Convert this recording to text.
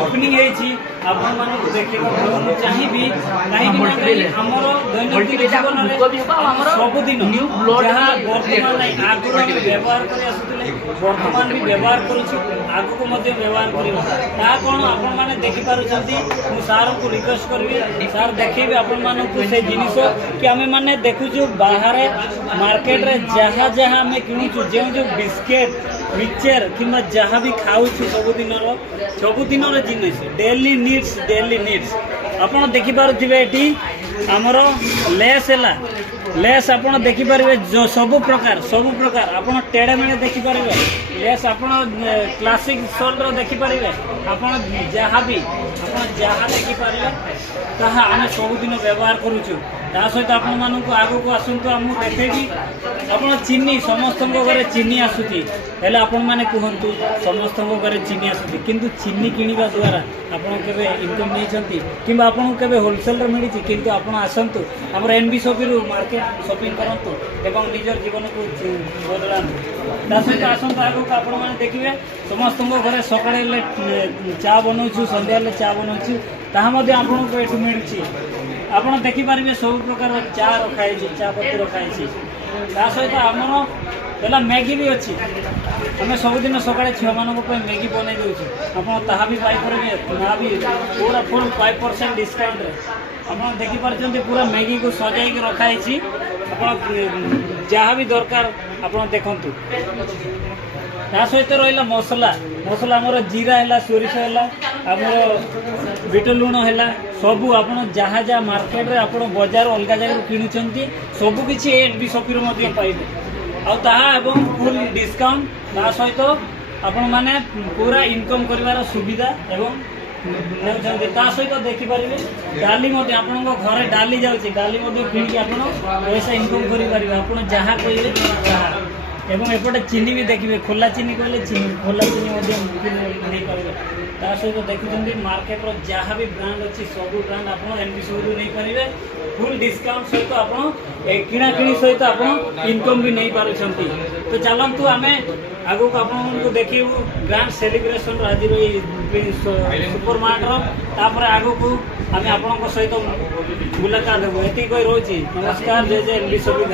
Opening आपण मानक देखा चाहिए कहीं आमर दैनिक जीवन में सबुदिन जहाँ बर्तमान आगुरी आम व्यवहार कर बर्तमान भी व्यवहार करुँ आग को व्यवहार करवा कौन आपण मैंने देखिपुं मु सार को रिक्वेस्ट करी सार देखेबे आपण मानक से जिनिस कि आम मैंने देखुचु बाहर मार्केट रे जहाँ जहाँ आम किणुचु जो जो बिस्केट मिक्सचर कि जहाँ भी खाऊ सबुदिन जिनिस डेली नीड्स आपड़ देखिपे ये आमर लेस है लेस आपड़ देखिपारे जो सब प्रकार आपड़ टेढ़े मेढ़े देखिपारे लेस आपड़ क्लासिक सोल्डर देखिपारे आपड़ जहाँ भी जहाँ देखिपारे ताहा आम सबुदिन व्यवहार करुचु ता सहित आपण मानक आगो को आसतु आम देखेबी आपड़ चीनी समस्त घरे चीनी आसूची हेले आपण मैंने कहतु समस्त घरे चीनी आसूची किंतु चीनी किणवा द्वारा आपन केबे इनकम नहीं कि आपन केबे होलसेल मिली किंतु आपन आसतु आम एनबीसीपी रु मार्केट शॉपिंग करंतु एवं निजर जीवन को बदलांतु ता सहित आसतु आगो को आपण मैंने देखिए समस्त घरे सकाळे चा बनाऊँ संध्या चा बनाऊँ ताहा आपन को एठू मिलुची आपड़ देखिपारे सब प्रकार चा रखाई चा पत्ती रखाई ता सहित आमर पहला मैगी भी अच्छी आम सबुदिन सकाଳେ छुआ मानक मैगी बनई दूँ आप भी पाइपर ना भी पूरा फुल 5% डिस्काउंट आप देखिपारे पूरा मैगी को सजाई रखाई आप जहाँ भी दरकार आप देखु ता सहित रहा मसला आमर जीरा है सोरिष है आमर बिट लुण है सबू आप जहाँ जहाँ मार्केट रे आप बजार अलग जगह किणुंट सबकि एनबीसीपी पाइबे आउं फुल डिस्काउंट ता सहित आपण मैंने पूरा इनकम कर सुविधा एवं ता सहित देखिपारे डाली आपण घरे डाली जाऊँगी डाली किणिकी आप पैसा इनकम कर जहाँ कहे एवं एपटे चीनी भी देखिए खोला चीनी कहले खोला चीनी नहीं पारे ता सहित देखुं मार्केट जहाँ भी ब्रांड अच्छी सब ब्रांड आप एनबीसी नहीं पारे फुल डिस्काउंट सहित आप किणाकिणी सहित आप इनकम भी नहीं पार्टी तो चलतु आम आगू को आपको देखू ग्रांड सेलिब्रेशन आज सुपर मार्टर आगू को आम आपण सहित मुलाकात देव ये रोचे नमस्कार जय जय एनबीसी।